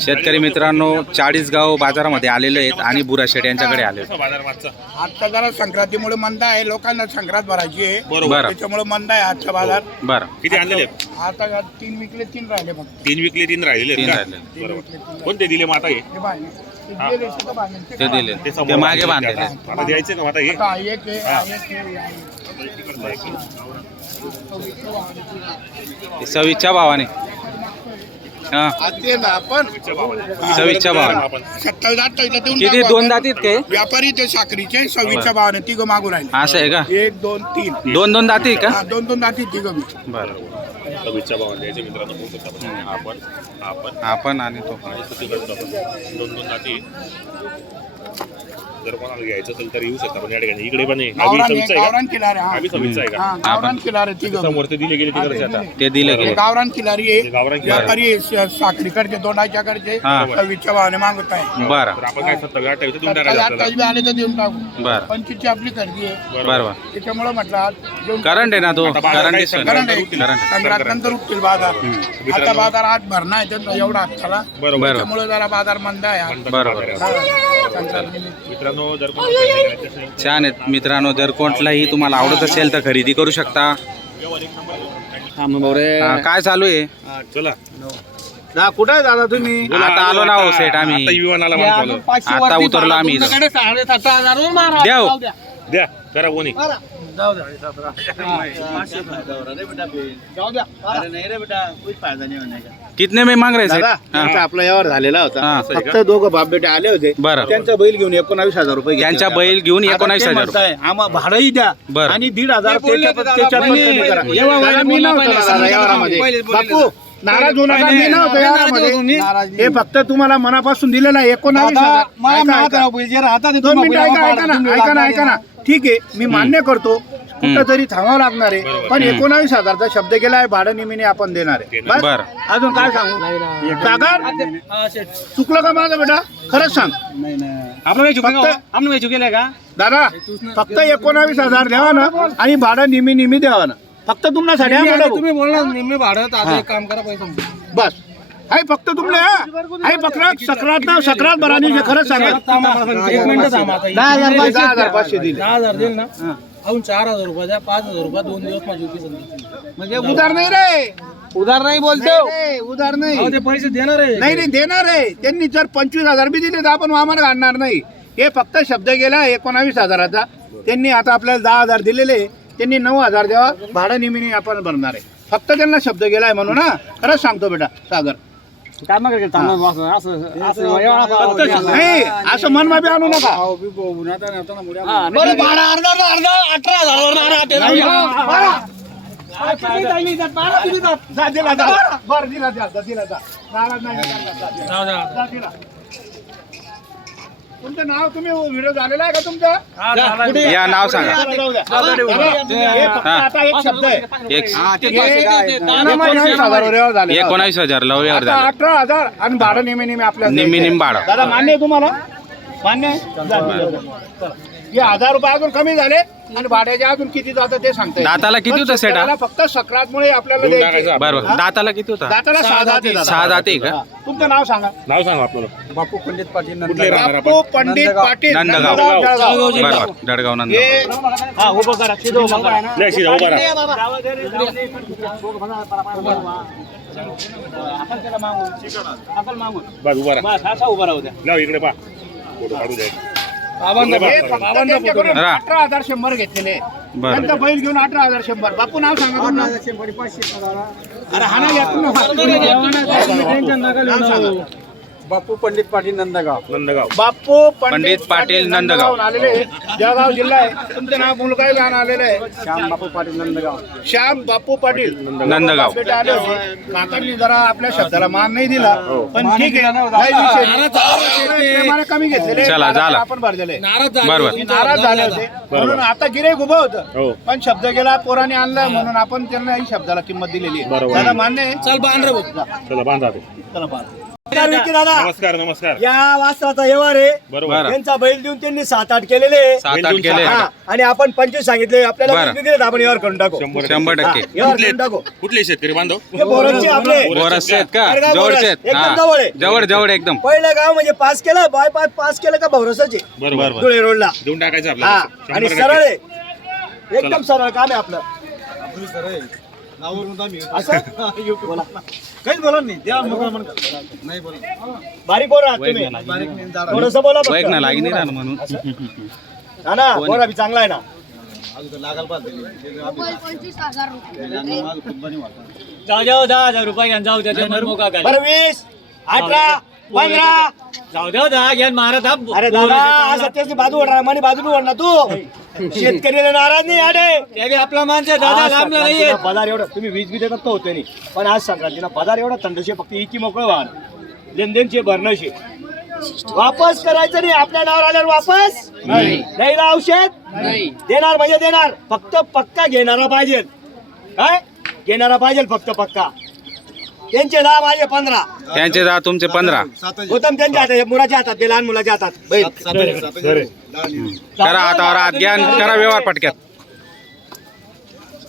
शेतकरी मित्रांनो 40गाव बाजारामध्ये आलेले आहेत आणि बुरा शेठ यांच्याकडे आले. आता जरा संक्रांतीमुळे मंदा आहे, लोकांना संक्रांत भरायची आहे, बरं. त्याच्यामुळे मंदा आहे आजचा बाजार. बरं. किती आणलेले? आता 3 विकले 3 राहिले फक्त. 3 विकले 3 राहिलेले तीन आहेत राहिले. का? बरोबर. कोणते दिले मग आता हे? हे बाय, ते दिले सुद्धा बांधले. ते दिले ते समोर ते मागे बांधलेले बांधलेले. आहेत. आता द्यायचे का आता हे? आता एक आहे, एक आहे. ते 26च्या भावाने. हा, ते ना आपण 26च्या भावाने. 70-80 देऊन किती टाकू दोन आपण. दातीत काय? व्यापारी ते साखरीचे 26च्या भावाने तिघं मागून राहिले. असं आहे का? 1 2 3 दोन दाती का? 2 दाती तिघं बी. बरं. सव्वीसच्या भावाने द्यायचे मित्रांनो. बघू शकता आपण आणि तो दोन जाती. जर कोणाला घ्यायचं असेल तर येऊ शकता पण या ठिकाणी. इकडे पण आहे. गावरान किल्लारी. हा, सव्वीसचा आहे का? गावरान किल्लारी तिघं. समोर ते दिले गेले तिकडचे आता. ते दिले हे गेले. गावरान खिलारी आहे, गावरान खिलारी. व्यापारी साखरीकडचे दोंडाच्याकडचे हा. 26च्या भावाने मागत आहे. बरं. तर आपण काय 27-28 देऊन टाकायचं 70-80 आपल्याला. बी आले तर देऊन टाकू. बरं. 25ची आपली खरेदी आहे, बरोबर. त्याच्यामुळे म्हटलं आज देऊन करंट आहे ना तो. आता बाजार करंट काय दिसतोय. करंट आहे. करंट. संक्रांत नंतर उठतील बाजार. आता बाजार आज भरणा आहे त्यांना एवढा आजच्याला, बरोबर. त्याच्यामुळे जरा बाजार मंद आहे आज. बरोबर. मित्रांनो जर कोणाला घ्यायचं असेल छान आहेत मित्रांनो. जर कोणताही तुम्हाला आवडत असेल तर खरेदी करू शकता. हा, काय चालू आहे? चला कुठे आहे दादा तुम्ही? आता आलो ना हो सेठ आम्ही. आता विमानाला माणूस आलो. आता उतरलो आम्ही इथं. द्या हो. द्या करा कोणी. कितने में मांग रहे सेठ? दादा आपला व्यवहार झालेला होता. हा. फक्त दोघं बाप बेटे आले होते. बरं. त्यांचा बैल घेऊन 19,000 रुपये घेतले त्यांच्या होते. बैल घेऊन आता ते 19,000 म्हणताय, आम्हाला भाडंही द्या बरं. आणि 1,500 त्याच्यात कमी करा. दादा, मी नव्हतो दादा व्यवहारामध्ये. बापू नाराज होऊ नका, मी नव्हतो व्यवहारामध्ये. हे फक्त तुम्हाला मनापासून दिलेलं आहे 19,000. दोन मिनिटं ऐका ना. ठीक आहे, मी मान्य करतो कुठं तरी थांबावं लागणार आहे, पण 19,000चा शब्द गेलाय, भाडं निमित्त आपण देणार आहे. बस? बरं. अजून काय सांगू? सागर चुकलं का माझं बेटा? खरंच सांग. दादा फक्त 19,000 द्यावा ना आणि भाडं निमी द्यावा ना. फक्त तुमच्यासाठी तुम्ही बोलला निम्मे भाडं, आता एक काम करा, पैसे बस हाय फक्त तुमले. हाय फक्त सक्रात भरानी खरंच सांगा. 10,500 दिले. 10,000 देईल ना, अजून 4,000 रुपये द्या, 5,000 रुपये 2 दिवस माझी उपी. म्हणजे उधार नाही रे, उधार नाही बोलतो, उधार नाही. ते पैसे देणार आहे. नाही देणार आहे. त्यांनी जर 25,000 बी दिले तर आपण आम्हाला काढणार नाही. हे फक्त शब्द गेला 19,000चा. त्यांनी आता आपल्याला 10,000 दिलेले, त्यांनी 9,000 द्यावा, भाडं निमित्त आपण भरणार आहे. फक्त त्यांना शब्द गेलाय म्हणून ना. खरंच सांगतो बेटा सागर. नाही असं मनमा बी आणू नका. तुमचं नाव तुम्ही व्हिडिओ झालेला आहे का तुमचं? या नाव सांगा. हे फक्त आता एक शब्द आहे. 19,000 ला व्यवहार आता झाले. 18,000 आणि भाडं निम्मे आपल्याला निम्मी द्यायचं आहे. भाडं. दादा मान्य आहे तुम्हाला? मान्य आहे? हे 1,000 रुपये अजून कमी झाले आणि भाड्याचे अजून किती जातं ते सांगता. दाताला किती होतं सेट? फक्त सक्रातमुळे आपल्याला द्यायचे. बरं. दाताला किती होता? दाताला 6 दात आहे दादा. 6 दाते का? तुमचं नाव सांगा. नाव सांगा आपल्याला. बापू पंडित पाटील कुठले राहणार आपण? बापू पंडित पाटील नंदगाव. जळगाव. बरोबर. जळगाव नंदगाव. हे हा उभं करा, शिदं उभं करा. नाही शिरा उभा राहा. बस उभा राहा. लाव इकडे पहा. फोटो काढू द्या. हे फक्त त्यांच्याकडून 18,100 घेतलेले. बरं. त्यांचा बैल घेऊन 18,100. बापू नाव सांगा तुमचं. अरे हा ना यातून नाव सांगा. बापू पंडित पाटील नंदगाव. बापू पंडित पाटील नंदगाव. आलेले आहे. जळगाव जिल्हा आहे. तुमचं नाव मुलगाही लहान आलेलं आहे. श्याम बापू पाटील नंदगाव. श्याम बापू पाटील नंदगाव. बेटे आले होते. काकांनी जरा आपल्या शब्दाला मान नाही दिला, पण ठीक आहे. काही विषय नाही. प्रेमाने कमी घेतलेले. चला, झालं. आपण भरलेले. बरोबर. नाराज झाले होते म्हणून आता गिऱ्हाईक उभं हो. होतं, पण शब्द गेला, पोराने आणला म्हणून आपण त्यांना ही शब्दाला किंमत दिलेली आहे. बरोबर. त्याला मान्य आहे. चल बांध रे. चला बांधा ते. चला बांध. दादा नमस्कार नमस्कार या वासराचा व्यवहार आहे बरोबर त्यांचा बैल देऊन त्यांनी 7-8 केलेले 7-8 केले हा, आणि आपण 25 सांगितले आपल्याला बरं. किती दिले आपण व्यवहार करून टाकू 100% व्यवहार करून टाकू कुठले शेतकरी बांधव हे बोरसचे आपले बोरसचे आहेत का अरे बोरस. जवळचे आहेत एकदम जवळ आहे. जवळ जवळ एकदम पहिलं गाव म्हणजे पास केलं बायपास पास केलं का भोरसाचे बरोबर धुळे रोडला देऊन टाकायचं हा आपल्याला आणि 100%. सरळ आहे एकदम सरळ काम आहे आपलं असं बोला. काहीच बोला नाही द्या मोकळा मन नाही बोला बारीक बोला तुम्ही थोडंसं बोला फक्त. वैक ना लागी नाही राहिलं म्हणून हा ना बोला बी चांगला आहे ना लागाल पाहिजे 25,000 रुपये जाऊ 10,000 रुपये घ्या जाऊ द्या मोका काय बरं 20 18 15 जाऊ द्या 10 घ्या महाराज अरे दादा असं त्याची बाजू ओढणार मनी बाजू बी ओढणार तू शेतकऱ्याला नाराज नाही आडे ते बी आपला माणसं दादा लांबला नाहीये पदार एवढं तुम्ही वीज बी देतात तर होते नाही पण आज संक्रांतीला पदार एवढा थंडशे फक्त इकी मोकळं वाहन लेनदेनचे भरणशे वापस करायचं नाही आपल्या नावावर आल्यावर वापस नाही औषध देणार म्हणजे देणार फक्त पक्का घेणारा पाहिजे काय घेणारा पाहिजे फक्त पक्का त्यांचे 10 माझे 15 त्यांचे 10 तुमचे 15 गौतम त्यांच्या हातात मुलाच्या हातात ते लहान मुलाच्या हातात बैल. करा हातावर हात घ्या आणि करा व्यवहार पटक्यात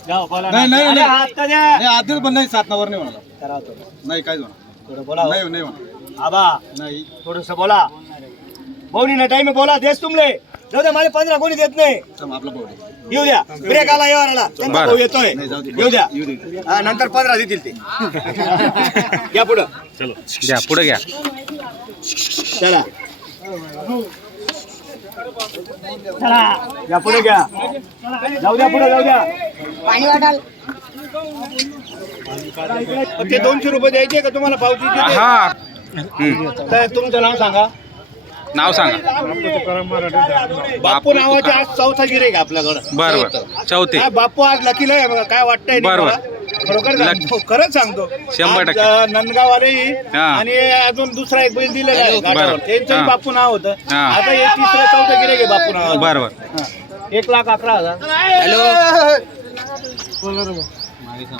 नाही नाही अरे हात तर द्या. नाही आदिल पण नाही 7 नंबर नाही म्हणाला करा तो. नाही काय होणार थोडं बोला हो. नाही नाही म्हणा आबा नाही थोडस बोला मौनी ना टाइम बोला देस तुमले जाऊ द्या माझे 15 कोणी देत नाही आपला बोल येऊ द्या ब्रेक आला येणार आला त्यांचा बरं. भाऊ येतोय येऊ द्या हा, नंतर 15 देतील ते या पुढं चलो घ्या पुढे घ्या चला चला या पुढे घ्या जाऊ द्या पुढे जाऊ द्या पाणी वाटाल ते 200 रुपये द्यायचे का तुम्हाला पावती हा तर तुमचं नाव सांगा नाव सांगा बापू नावाचे आज चौथा गिरेक आपल्याकडं बरं बरं चौथे काय बापू आज लकीला आहे बघा, काय वाटतंय नाही बरोबर. मला. खरोखर सांगतो, खरंच सांगतो 100% आज, नंदगाववालेही हा. आणि अजून दुसरा एक बैल दिलेला आहे घाटावर. बरं. त्यांचंही हा. बापू नाव होतं हा. आता हे तिसरं चौथं गिरेक आहे बापू नाव बरं बरं 1,11,000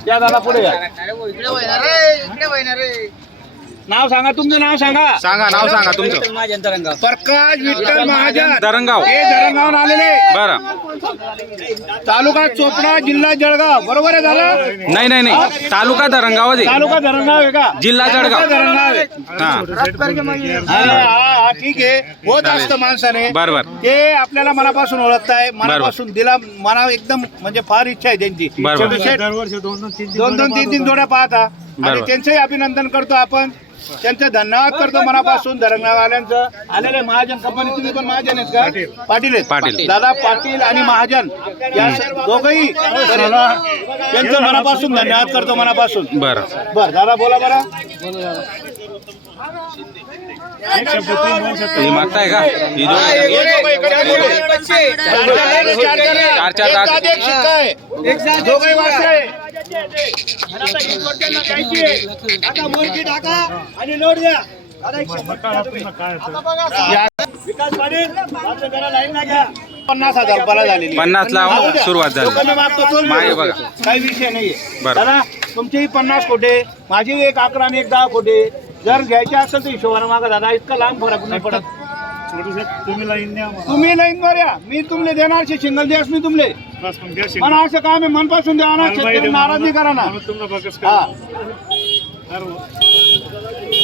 या दादा पुढे या नाव सांगा तुमचं नाव सांगा सांगा नाव सांगा तुमचं प्रकाश विठ्ठल महाजन दरंगाव हे दरंगावून आलेले बरं तालुका चोपडा जिल्हा जळगाव बरोबर आहे झालं नाही नाही नाही तालुका दरंगाव दे तालुका धरणगाव आहे का जिल्हा जळगाव धरणगाव आहे हा हा ठीक आहे होत असतं माणसाने बरं बरं ते आपल्याला मनापासून ओळखताय मनापासून दिला मना एकदम म्हणजे फार इच्छा आहे त्यांची बरोबर. शेवटी दोन दोन तीन जोड्या पाहता आणि बरोबर. त्यांचंही अभिनंदन करतो आपण त्यांचं धन्यवाद करतो मनापासून धरणगाववाल्यांचं आलेले महाजन कंपनी तुम्ही पण महाजन आहेत का पाटील आहेत पाटील. दादा पाटील आणि महाजन या दोघंही त्यांचं मनापासून धन्यवाद करतो मनापासून बरं बर दादा बोला बरं ही मागताय का ही जोडी? चार चार दात. दोघंही वासरे आहे. आणि आता ही जोडप्यांना द्यायची आहे. आता मोरकी टाका आणि लोड द्या. दादा एक विकास पाटील आपलं जरा लाईनला घ्या 50,000 रुपयाला झालेली 50 ला सुरुवात झाली लोकांना मागतो तोच मागे मिळतो. बघा. काही विषय नाहीये बरं. दादा तुमचेही 50 कोटे माझी एक 11 आणि एक 10 कोटे जर घ्यायचे असेल तर हिशोबाने मागा दादा इतका लांब फरक नाही पडत तुम्ही लाईन वर या मी तुमले देणार सिंगल दिवस मी तुमले पण असं काम आहे मनपासून द्या ना शेतकरी नाराज नाही करा ना हा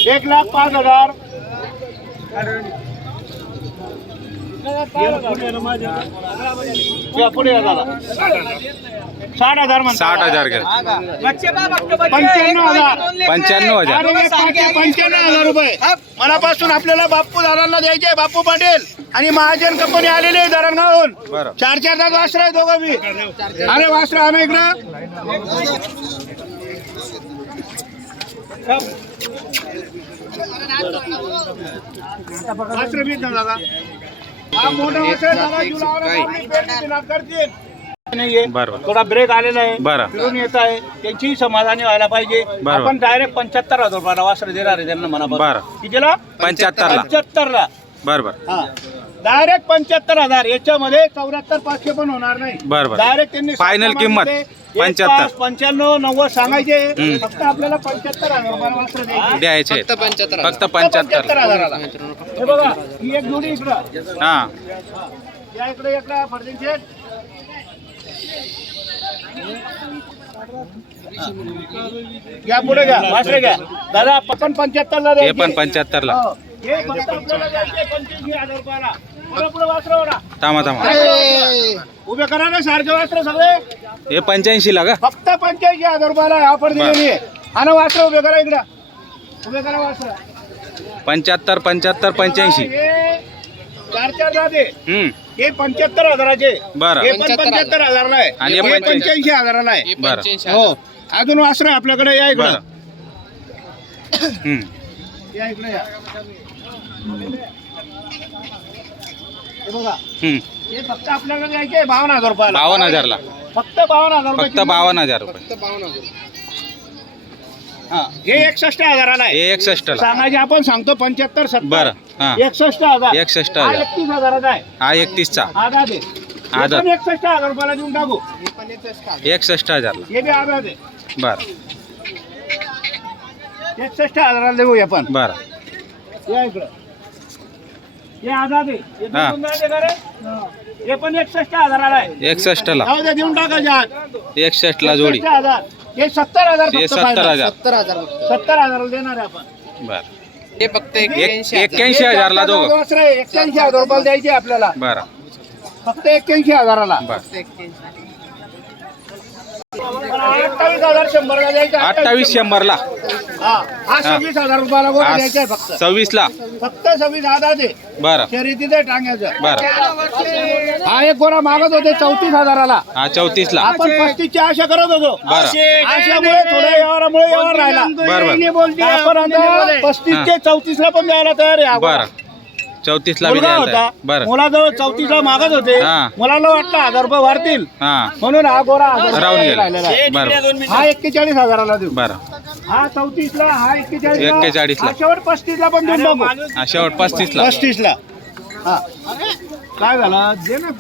1,05,000 या पुढे या दादा 60,000 म्हणता 60,000 घ्या 95,000 95,000 अरे हे 95,000 रुपये मनापासून आपल्याला बाप्पू दादांना द्यायचे बाप्पू पाटील आणि महाजन कंपनी आलेले आहे धरणगावहून बरं 4 दात वासर आहे दोघं बी अरे वासर आम्ही इकडं वासर बी इथं दादा हा मोठा वासर आहे दादा जुलावला करतील नाहीये बरोबर थोडा ब्रेक आलेला आहे बरं फिरून येत आहे त्यांचीही समाधानी व्हायला पाहिजे बरोबर. आपण डायरेक्ट 75,000 रुपयाला वासर देणार आहे त्यांना मनापासून बरं. कितीला 75 ला 75 ला बरं बरं हा डायरेक्ट 75,000 याच्यामध्ये 74,500 पण होणार नाही बरं, बरं. डायरेक्ट त्यांनी Final किंमत. 75. 95, 90 सांगायचे हम्म. फक्त आपल्याला 75,000 रुपयाला वस्त्र द्यायचे. द्यायचे फक्त 75. 75,000. हे बघा ही एक जोडी इकडं हा या इकडे इकडे फर्निचर शेट. या पुढे घ्या वासरे घ्या दादा आपण 75 ला हे पण 75 ला. हो. हे फक्त आपल्याला द्यायचे 25,000 रुपयाला. पुढे वासरे ओढा. थांबा थांबा. उभे करा ना सारखे वासरे सगळे हे 85 ला का? फक्त 85,000 रुपयाला ऑफर दिलेली आहे. आणि वासरे उभे करा इकडे उभे करा वासरे 75 75 85. चार चार जाते हम्म हे 75,000चे बरं. हे पण 75,000ला आहे आणि हे हे 85,000ला आहे. बरं हो अजून वासरे आपल्याकडे या इकडे बरं. हम्म या इकडे या हे बघा हम्म हे फक्त आपल्याला द्यायचे 52,000 रुपयाला 52,000 ला. फक्त 52,000 रुपये फक्त 52,000 रुपये. हा हे 61,000ला आहे. हे 61 ला. सांगायचे आपण सांगतो 75 70 बरं हा 61,000 61,000. 31,000 आहे हा 31 चा. आधा दे आधा. 61,000 रुपयाला देऊन टाकू 61,000 ला. हे बी आधा दे बरं 61,000 देऊ आपण बरं. या इकडं हे आधा दे हे हा. दोन दे का रे? हे पण 61,000 आहे 61 ला. जाऊ दे देऊन टाकायचे आज 61 ला जोडी. 61,000 हे 70,000 हे फक्त final. 70,000. 70,000 देणार आहे आपण बरं. हे फक्त 81,000 ला दोघं. 81,000 रुपयाला द्यायचे आपल्याला बरं फक्त 81,000ला बरं. 28,100 ला द्यायचे 28,100 ला. हा 26,000 रुपयाला गोळा द्यायचे फक्त 26 ला. फक्त 26 आधा दे बरं शर्यतीचे टांग्याचं बरं. हा एक गोरा मागत होते 34,000ला हा 34 ला. आपण 35 ची आशा करत होतो बरं. आशामुळे थोड्या व्यवहारामुळे व्यवहार राहिला बरं आपण आता 35 ते 34 ला पण द्यायला तयार आहे आपण. बरं 34 ला बी मुलगा द्यायला होता आहे. बरं मुलाजवळ 34 ला मागत होते हा. मुलाला वाटलं 1,000 रुपये वाढतील हा म्हणून हा गोरा 1,000 राहून रुपये गेला. राहिलेला आहे. बरं हा 41,000ला देऊ बरं. हा 34 ला हा 41 41 ला. हा शेवट 35 ला पण देऊन टाकू हा शेवट 35 ला. 35 ला हा काय झालं जे ना